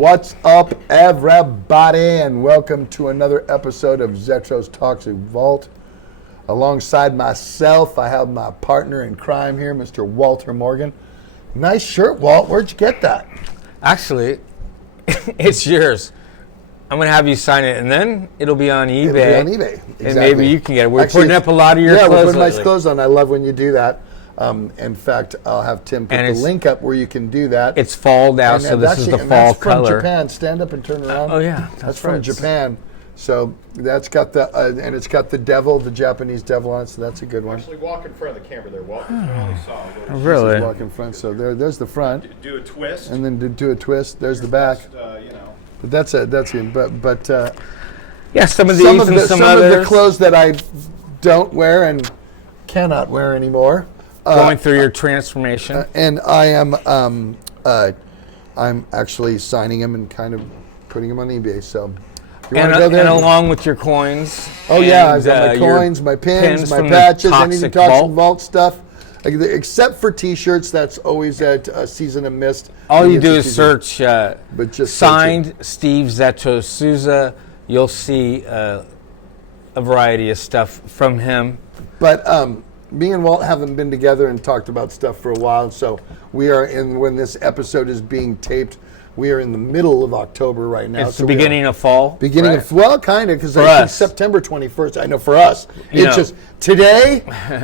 What's up, everybody, and welcome to another episode of Zetro's Toxic Vault. Alongside myself, I have my partner in crime here, Mr. Walter Morgan. Nice shirt, Walt. Where'd you get that? Actually, it's yours. I'm going to have you sign it, and then it'll be on eBay. It'll be on eBay, exactly. And maybe you can get it. We're putting up a lot of your clothes. Yeah, we're putting lately. nice clothes on. I love when you do that. In fact, I'll have Tim put the link up where you can do that. It's fall now, so this is the fall color. That's from Japan. Stand up and turn around. Oh, yeah. That's from Japan. So that's got the, and it's got the devil, the Japanese devil on it, so that's a good one. Actually, walk in front of the camera there, Walt. I only saw a little. Really? Walk in front. So there's the front. Do a twist. And then do a twist. There's the back. But that's it. That's it. But yeah, some of these and some others. Of the clothes that I don't wear and cannot wear anymore. Going through your transformation. And I am, I'm actually signing them and kind of putting them on eBay. So. And along with your coins. Oh, yeah, I've got my coins, my pins, my patches, any of the Toxic Vault stuff. Except for T-shirts, that's always at Season of Mist. All you do is search but just signed Steve Zetro Souza. You'll see a variety of stuff from him. But me and Walt haven't been together and talked about stuff for a while, so we are when this episode is being taped, we are in the middle of October right now. It's the beginning of fall. Beginning of, well, kind of, because I think September 21st. I know for us, it's just today,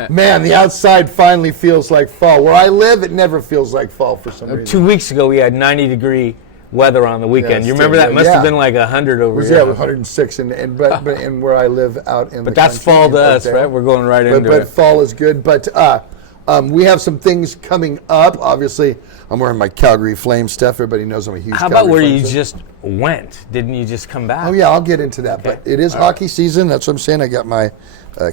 man, the outside finally feels like fall. Where I live, it never feels like fall for some reason. 2 weeks ago, we had 90-degree weather on the weekend. You remember that? Must have been like 100 over here. Yeah, 106, but where I live out in the country. But that's fall to us, right? We're going right into it. But fall is good. But we have some things coming up. Obviously, I'm wearing my Calgary Flames stuff. Everybody knows I'm a huge Calgary How about where Flames you just went? Didn't you just come back? Oh, yeah, I'll get into that. Okay. But it is hockey season. That's what I'm saying. I got my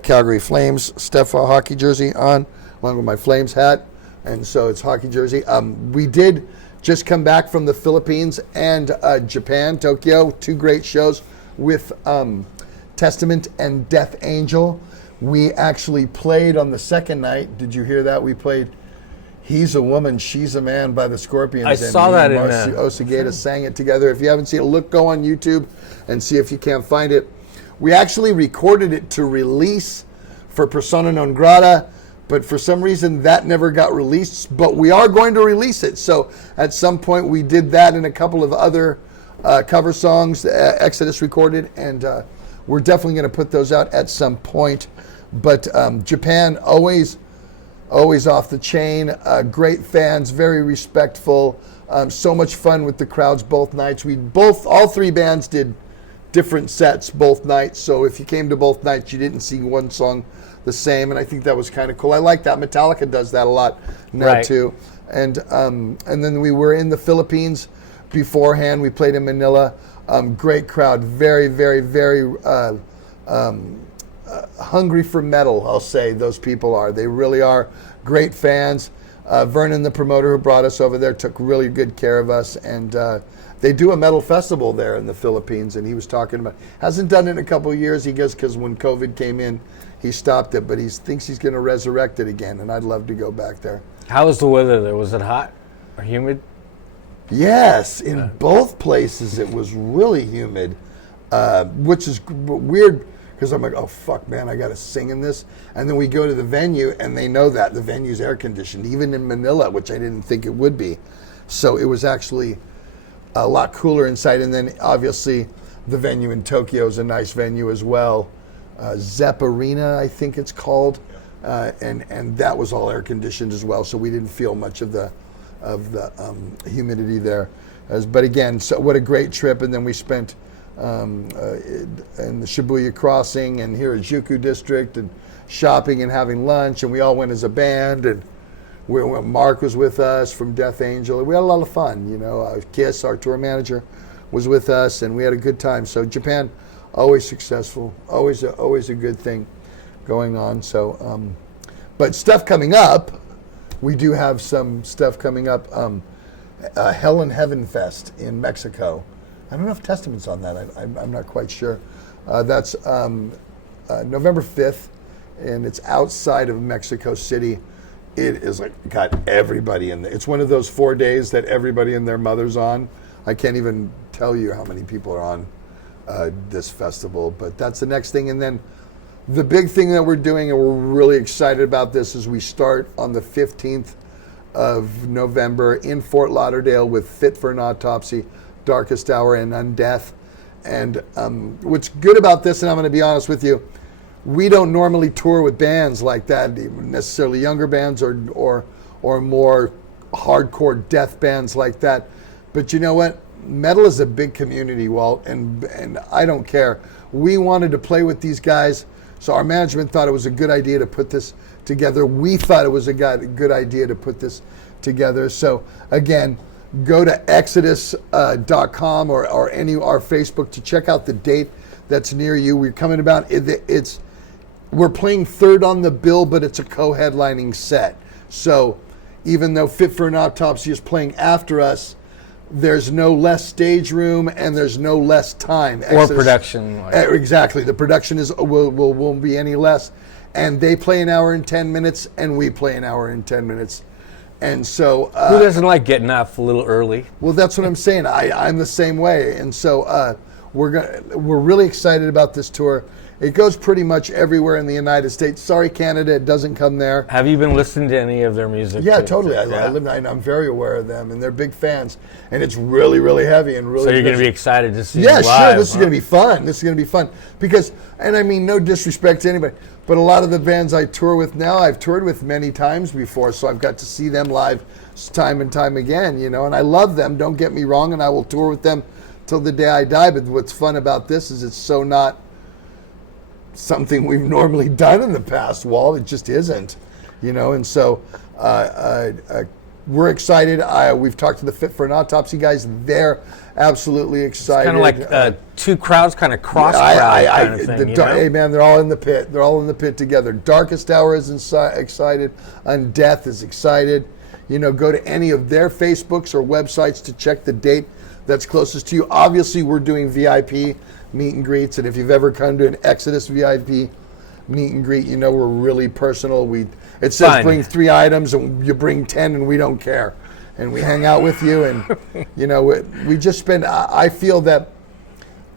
Calgary Flames hockey jersey on, along with my Flames hat. And so it's hockey jersey. We did just come back from the Philippines and Japan, Tokyo. 2 great shows with Testament and Death Angel. We actually played on the second night. Did you hear that? We played He's a Woman, She's a Man by the Scorpions. I saw that in Marcy Osagata sang it together. If you haven't seen it, go on YouTube and see if you can't find it. We actually recorded it to release for Persona Non Grata, but for some reason that never got released. But we are going to release it. So at some point we did that and a couple of other cover songs Exodus recorded, and we're definitely going to put those out at some point. But Japan, always off the chain. Great fans, very respectful. So much fun with the crowds both nights. All 3 bands did different sets both nights. So if you came to both nights, you didn't see one song the same, and I think that was kind of cool. I like that. Metallica does that a lot now too. And then we were in the Philippines beforehand. We played in Manila. Great crowd. Very, very, very. Hungry for metal, I'll say those people are. They really are great fans. Vernon, the promoter who brought us over there, took really good care of us, and they do a metal festival there in the Philippines, and he was talking about, hasn't done it in a couple of years, he goes, because when COVID came in, he stopped it, but he thinks he's going to resurrect it again, and I'd love to go back there. How was the weather there? Was it hot or humid? Yes, in both places it was really humid, which is weird. Because I'm like, oh, fuck, man, I got to sing in this. And then we go to the venue, and they know that. The venue's air-conditioned, even in Manila, which I didn't think it would be. So it was actually a lot cooler inside. And then, obviously, the venue in Tokyo is a nice venue as well. Zepp Arena, I think it's called. And that was all air-conditioned as well, so we didn't feel much of the humidity there. But again, so what a great trip. And then we spent in the Shibuya Crossing and here at Juku District and shopping and having lunch, and we all went as a band, and Mark was with us from Death Angel. We had a lot of fun, Kiss, our tour manager, was with us, and we had a good time. So Japan, always successful, always a good thing going on. So but stuff coming up, we do have some stuff coming up. Hell and Heaven Fest in Mexico. I don't know if Testament's on that. I'm not quite sure. That's November 5th, and it's outside of Mexico City. It is got everybody in there. It's one of those 4 days that everybody and their mother's on. I can't even tell you how many people are on this festival. But that's the next thing. And then the big thing that we're doing, and we're really excited about this, is we start on the 15th of November in Fort Lauderdale with Fit for an Autopsy, Darkest Hour, and Undeath. And what's good about this, and I'm going to be honest with you, we don't normally tour with bands like that, necessarily younger bands or more hardcore death bands like that. But you know what? Metal is a big community, Walt, and I don't care. We wanted to play with these guys, so our management thought it was a good idea to put this together. We thought it was a good idea to put this together. So again, go to exodus.com or our Facebook to check out the date that's near you. We're coming about. We're playing third on the bill, but it's a co-headlining set. So even though Fit for an Autopsy is playing after us, there's no less stage room and there's no less time. Or production. Exactly. The production won't be any less. And they play an hour and 10 minutes and we play an hour and 10 minutes. And so... who doesn't like getting off a little early? Well, that's what I'm saying. I'm the same way. And so we're really excited about this tour. It goes pretty much everywhere in the United States. Sorry, Canada, it doesn't come there. Have you been listening to any of their music? Yeah, totally. I'm very aware of them, and they're big fans. And it's really, really heavy and really. So you're going to be excited to see. Yeah, them live, sure. This is going to be fun. This is going to be fun because, and I mean, no disrespect to anybody, but a lot of the bands I tour with now, I've toured with many times before, so I've got to see them live time and time again. And I love them. Don't get me wrong, and I will tour with them till the day I die. But what's fun about this is it's so not something we've normally done in the past, Walt. It just isn't, and so we're excited. We've talked to the Fit for an Autopsy guys. They're absolutely excited. Kind of like two crowds kind of cross kind of thing, Hey man, they're all in the pit. They're all in the pit together. Darkest Hour is excited. Undeath is excited. Go to any of their Facebooks or websites to check the date that's closest to you. Obviously, we're doing VIP meet and greets, and if you've ever come to an Exodus VIP meet and greet, we're really personal. It says Fine. Bring 3 items, and you bring 10, and we don't care. And we hang out with you, and we just spend. I feel that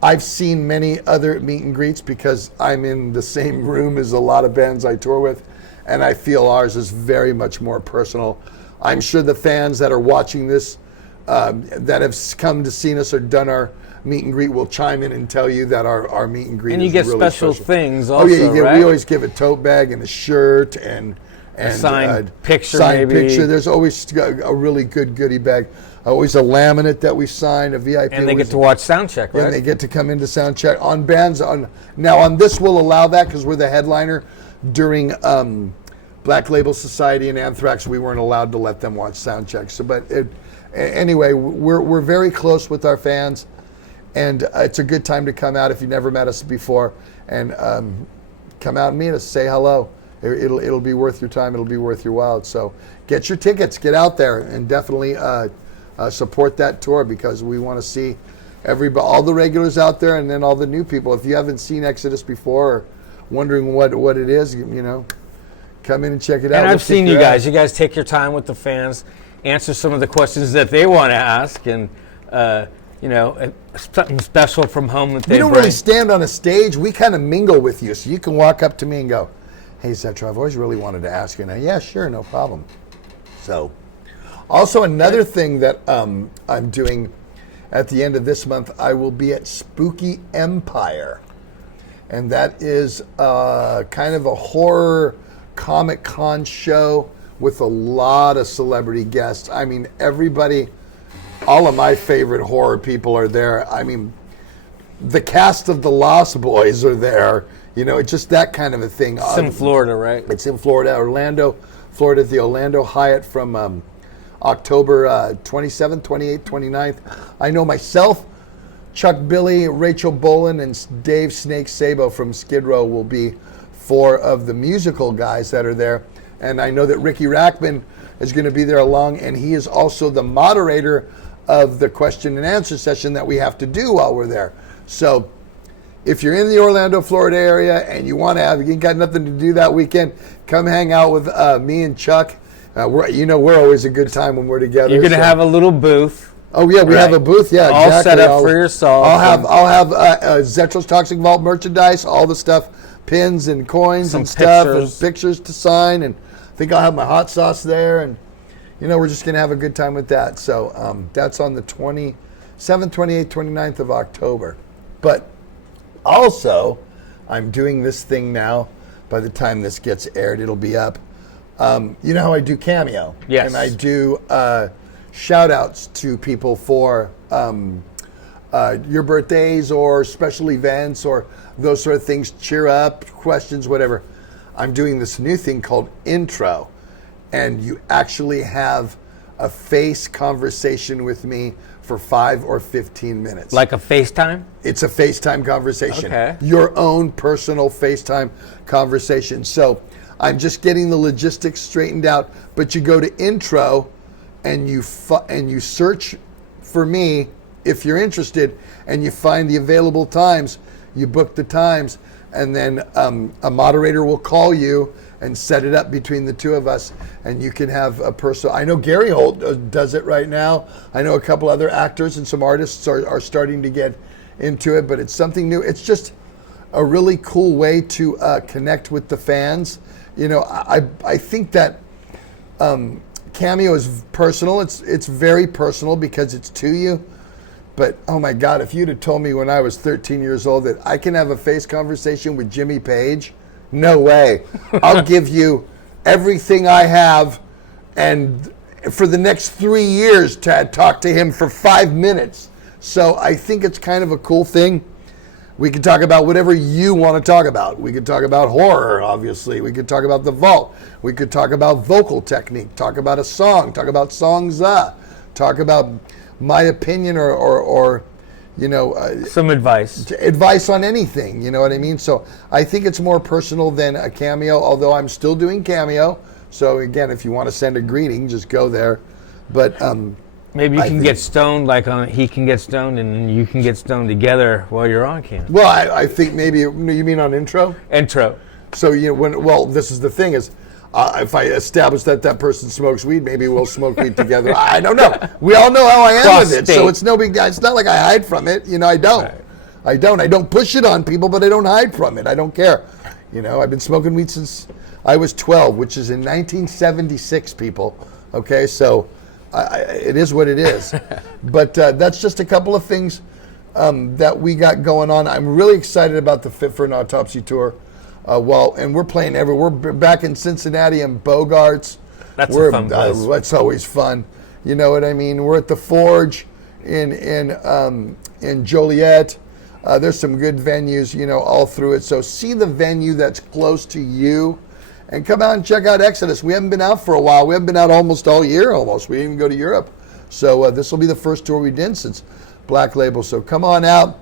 I've seen many other meet and greets because I'm in the same room as a lot of bands I tour with, and I feel ours is very much more personal. I'm sure the fans that are watching this, that have come to see us or done our meet and greet will chime in and tell you that our meet and greet and you is get really special things also, right? We always give a tote bag and a shirt and a signed picture, signed maybe. picture. There's always a really good goodie bag. Always a laminate that we sign, a VIP. And they get to watch soundcheck, right? And they get to come into soundcheck on bands. Now on this we'll allow that because we're the headliner. During Black Label Society and Anthrax, we weren't allowed to let them watch soundcheck. So, anyway, we're very close with our fans. And it's a good time to come out if you never met us before, and come out and meet us. Say hello. It'll be worth your time. It'll be worth your while. So get your tickets. Get out there and definitely support that tour because we want to see all the regulars out there and then all the new people. If you haven't seen Exodus before or wondering what it is, come in and check it out. And I've seen you guys. You guys take your time with the fans, answer some of the questions that they want to ask, and something special from home that they We don't bring. really stand on a stage. We kind of mingle with you. So you can walk up to me and go, hey, Zetro, I've always really wanted to ask you. And yeah, sure, no problem. So also another thing that I'm doing at the end of this month, I will be at Spooky Empire. And that is kind of a horror Comic Con show with a lot of celebrity guests. I mean, everybody... All of my favorite horror people are there. I mean, the cast of The Lost Boys are there. It's just that kind of a thing. It's in Florida, right? It's in Florida, Orlando, Florida, at the Orlando Hyatt from October 27th, 28th, 29th. I know myself, Chuck Billy, Rachel Bolan, and Dave Snake Sabo from Skid Row will be 4 of the musical guys that are there. And I know that Ricky Rackman is going to be there along, and he is also the moderator of the question and answer session that we have to do while we're there. So if you're in the Orlando, Florida area and you got nothing to do that weekend, come hang out with me and Chuck. We're always a good time when we're together. You're going to have a little booth. Oh yeah, we have a booth. Yeah, all exactly. set up for yourself. I'll have Zetro's Toxic Vault merchandise, all the stuff, pins and coins Some and stuff, pictures. and pictures to sign, and I think I'll have my hot sauce there, and we're just gonna have a good time with that. So that's on the 27th, 28th, 29th of October. But also, I'm doing this thing now. By the time this gets aired, it'll be up. You know how I do Cameo? Yes. And I do shout outs to people for your birthdays or special events or those sort of things, cheer up, questions, whatever. I'm doing this new thing called Intro, and you actually have a face conversation with me for 5 or 15 minutes. Like a FaceTime? It's a FaceTime conversation. Okay. Your own personal FaceTime conversation. So I'm just getting the logistics straightened out, but you go to Intro and you search for me if you're interested, and you find the available times, you book the times, and then a moderator will call you and set it up between the two of us, and you can have a personal. I know Gary Holt does it right now. I know a couple other actors and some artists are starting to get into it, but it's something new. It's just a really cool way to connect with the fans. I think that Cameo is personal. It's very personal because it's to you. But oh my God, if you'd have told me when I was 13 years old that I can have a face conversation with Jimmy Page, no way. I'll give you everything I have, and for the next 3 years to talk to him for 5 minutes. So I think it's kind of a cool thing. We could talk about whatever you want to talk about. We could talk about horror, obviously. We could talk about the vault. We could talk about vocal technique, talk about a song, talk about songs, talk about my opinion or some advice on anything, you know what I mean? So I think it's more personal than a Cameo, although I'm still doing Cameo. So again, if you want to send a greeting, just go there. But maybe you can get stoned, he can get stoned and you can get stoned together while you're on Cameo. Well, I think maybe you mean on Intro. So this is the thing is, if I establish that person smokes weed, maybe we'll smoke weed together. I don't know. We all know how I am with it, so it's no big deal. It's not like I hide from it. I don't. Right. I don't push it on people, but I don't hide from it. I don't care. I've been smoking weed since I was 12, which is in 1976, people. Okay, so it is what it is. But that's just a couple of things that we got going on. I'm really excited about the Fit for an Autopsy tour. And we're playing everywhere. We're back in Cincinnati and Bogarts. That's a fun place. That's always fun. You know what I mean? We're at the Forge in Joliet. There's some good venues, all through it. So see the venue that's close to you, and come out and check out Exodus. We haven't been out for a while. We haven't been out almost all year. Almost. We didn't even go to Europe. So this will be the first tour we did since Black Label. So come on out.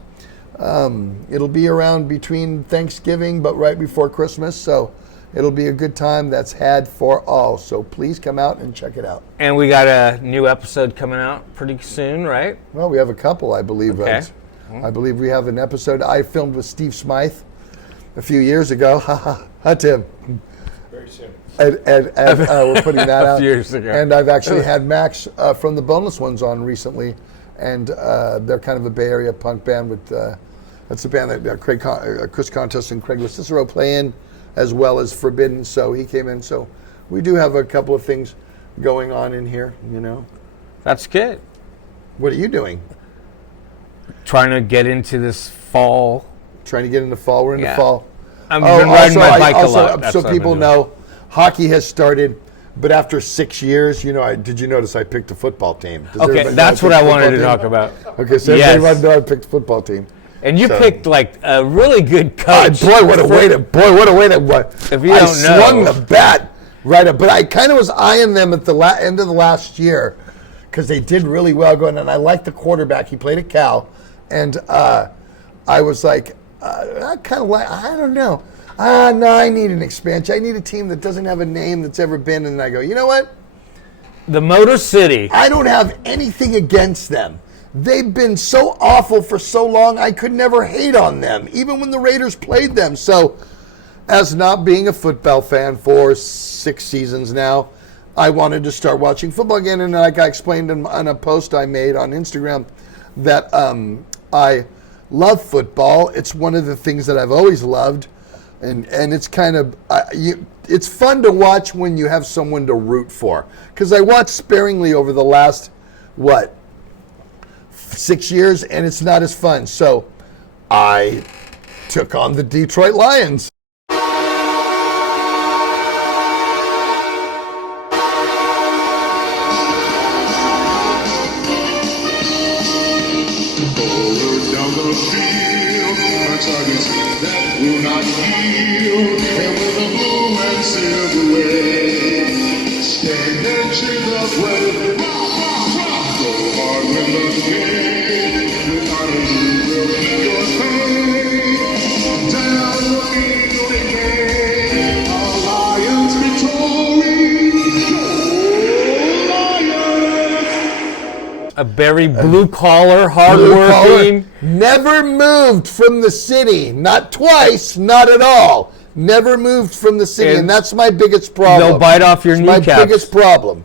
It'll be around between Thanksgiving, but right before Christmas. So it'll be a good time that's had for all. So please come out and check it out. And we got a new episode coming out pretty soon, right? Well, we have a couple, I believe. Okay. I believe we have an episode I filmed with Steve Smythe a few years ago. Hi, Tim. Very soon. And we're putting that out. A few years ago. And I've actually had Max from the Boneless Ones on recently. And they're kind of a Bay Area punk band with, that's the band that Chris Contest and Craig Cicero play in, as well as Forbidden. So he came in. So we do have a couple of things going on in here, That's good. What are you doing? Trying to get into this fall. Trying to get into fall. We're in the fall. I've been riding my bike a lot. So people know, hockey has started. But after 6 years, did you notice I picked a football team? Okay, that's what I wanted to talk about. Okay, so everybody know I picked a football team. And you picked like a really good coach. Boy, what a way to! If you don't know, swung the bat right up. But I kind of was eyeing them at the end of the last year because they did really well going. And I liked the quarterback. He played at Cal, and I was like, I don't know. No, I need an expansion. I need a team that doesn't have a name that's ever been. And I go, you know what? The Motor City. I don't have anything against them. They've been so awful for so long, I could never hate on them, even when the Raiders played them. So, as not being a football fan for 6 seasons now, I wanted to start watching football again. And like I explained on a post I made on Instagram, that I love football. It's one of the things that I've always loved. And it's kind of, it's fun to watch when you have someone to root for. Because I watched sparingly over the last, 6 years, and it's not as fun. So I took on the Detroit Lions. That will not yield, and with a blue and silver way, stand and Jesus way. Go hard when the game, without a you will be your fame. Down the game, our Lions victory. Go Lions! A very blue-collar, hard-working. Never moved from the city. Not twice, not at all. Never moved from the city, and that's my biggest problem. They'll bite off your kneecaps. My biggest problem.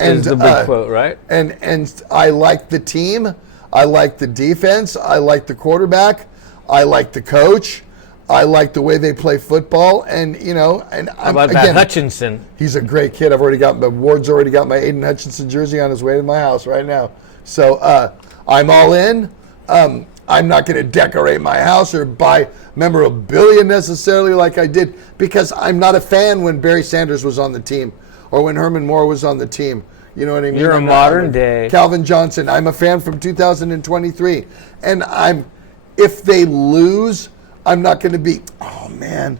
And the big quote, right? And I like the team. I like the defense. I like the quarterback. I like the coach. I like the way they play football. And and how about that Hutchinson? He's a great kid. Ward's already got my Aiden Hutchinson jersey on his way to my house right now. So I'm all in. I'm not going to decorate my house or buy memorabilia necessarily like I did, because I'm not a fan when Barry Sanders was on the team or when Herman Moore was on the team. You know what I mean? You're a modern day. Calvin Johnson. I'm a fan from 2023. And if they lose, I'm not going to be, oh man,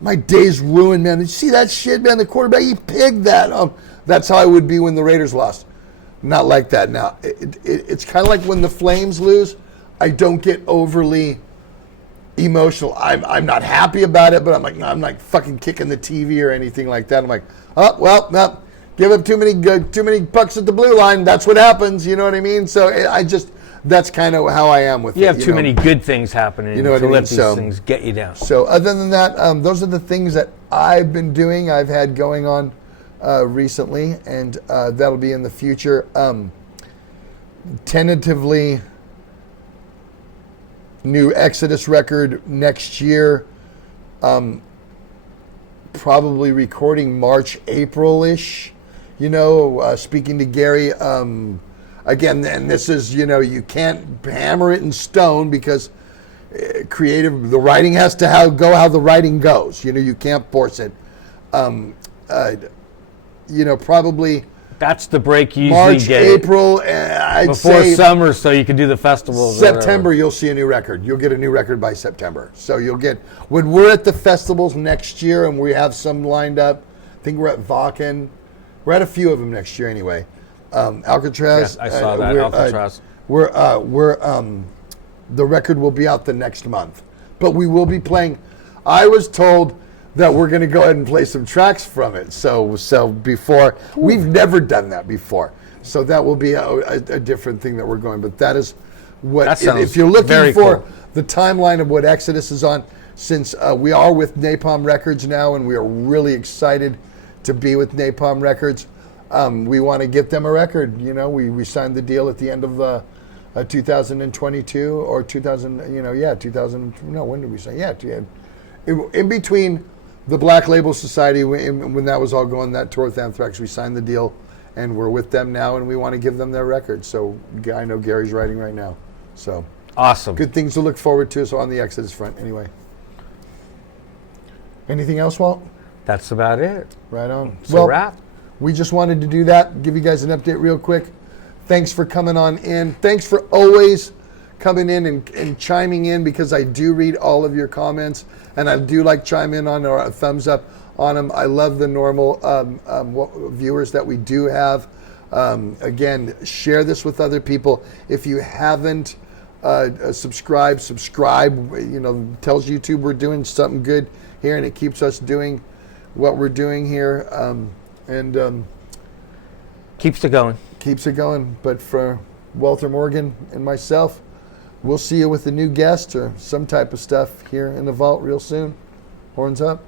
my day's ruined, man. Did you see that shit, man? The quarterback, he pigged that. That's how I would be when the Raiders lost. Not like that. Now, it's kind of like when the Flames lose. I don't get overly emotional. I'm not happy about it, but I'm like fucking kicking the TV or anything like that. I'm like, oh well, no, give up too many pucks at the blue line. That's what happens. You know what I mean? So that's kind of how I am with it. You have too many good things happening to let these things get you down. So other than that, those are the things that I've been doing. I've had going on recently, and that'll be in the future. Tentatively, new Exodus record next year. Probably recording March, April-ish. Speaking to Gary, again, and this is, you can't hammer it in stone because the writing has to go how the writing goes. You can't force it. Probably that's the break you March, usually get. April, I'd before say summer, so you can do the festivals. September, you'll see a new record. You'll get a new record by September. So you'll get, when we're at the festivals next year, and we have some lined up. I think we're at Vakken. We're at a few of them next year anyway. Alcatraz. Yes, I saw that. Alcatraz. The record will be out the next month, but we will be playing. I was told that we're going to go ahead and play some tracks from it. So before, we've never done that before. So that will be a different thing that we're going. But that is what, if you're looking for the timeline of what Exodus is on, since we are with Napalm Records now, and we are really excited to be with Napalm Records. We want to get them a record. We signed the deal at the end of 2022 or 2000. 2000. No, when did we sign? In between the Black Label Society, when that was all going, that tour with Anthrax, we signed the deal, and we're with them now, and we want to give them their record. So I know Gary's writing right now. So awesome. Good things to look forward to. So on the Exodus front, anyway. Anything else, Walt? That's about it. Right on. It's a wrap. We just wanted to do that, give you guys an update real quick. Thanks for coming on in. Thanks for always coming in and chiming in, because I do read all of your comments, and I do like chime in on or a thumbs up on them. I love the normal viewers that we do have. Again, share this with other people. If you haven't subscribed. Tells YouTube we're doing something good here, and it keeps us doing what we're doing here. Keeps it going. Keeps it going. But for Walter Morgan and myself, we'll see you with a new guest or some type of stuff here in the vault real soon. Horns up.